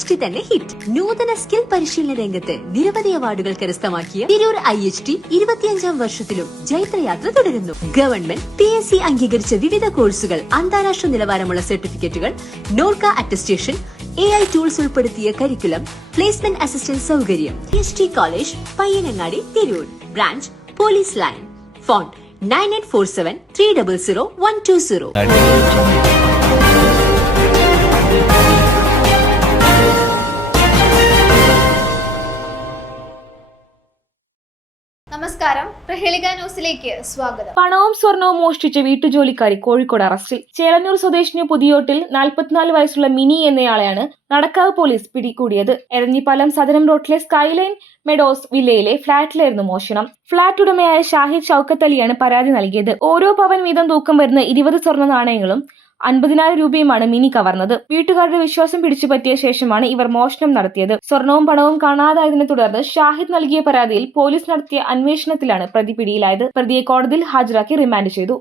IHT തന്നെ hit. നൂതന skill പരിശീലന രംഗത്ത് നിരവധി അവാർഡുകൾ കരസ്ഥമാക്കിയ തിരൂർ IHT 25ാം വർഷത്തിലും ജൈത്രയാത്ര തുടരുന്നു. ഗവൺമെന്റ് PSC അംഗീകരിച്ച വിവിധ കോഴ്സുകൾ, അന്താരാഷ്ട്ര നിലവാരമുള്ള സർട്ടിഫിക്കറ്റുകൾ, നോർക്ക അറ്റസ്റ്റേഷൻ, AI ടൂൾസ് ഉൾപ്പെടുത്തിയ കരിക്കുലം, പ്ലേസ്മെന്റ് അസിസ്റ്റന്റ് സൗകര്യം. IHT college, Payyanangadi, Tirur. Branch police line. Phone 9847300120. നമസ്കാരം, പ്രഹേളിക ന്യൂസിലേക്ക് സ്വാഗതം. പണവും സ്വർണവും മോഷ്ടിച്ച വീട്ടുജോലിക്കാരി കോഴിക്കോട് അറസ്റ്റിൽ. ചേളന്നൂർ സ്വദേശിനി പുതിയോട്ടിൽ 44 വയസ്സുള്ള മിനി എന്നയാളെയാണ് നടക്കാവ് പോലീസ് പിടികൂടിയത്. എരഞ്ഞിപ്പാലം സദനം റോഡിലെ സ്കൈലൈൻ മെഡോസ് വില്ലയിലെ ഫ്ളാറ്റിലായിരുന്നു മോഷണം. ഫ്ളാറ്റ് ഉടമയായ ഷാഹിദ് ഷൌക്കത്ത് അലിയാണ് പരാതി നൽകിയത്. ഓരോ പവൻ വീതം തൂക്കം വരുന്ന 20 സ്വർണ്ണ നാണയങ്ങളും 50,000 രൂപയുമാണ് മിനി കവർന്നത്. വീട്ടുകാരുടെ വിശ്വാസം പിടിച്ചുപറ്റിയ ശേഷമാണ് ഇവർ മോഷണം നടത്തിയത്. സ്വർണവും പണവും കാണാതായതിനെ തുടർന്ന് ഷാഹിദ് നൽകിയ പരാതിയിൽ പോലീസ് നടത്തിയ അന്വേഷണത്തിലാണ് പ്രതി പിടിയിലായത്. പ്രതിയെ കോടതിയിൽ ഹാജരാക്കി റിമാൻഡ് ചെയ്തു.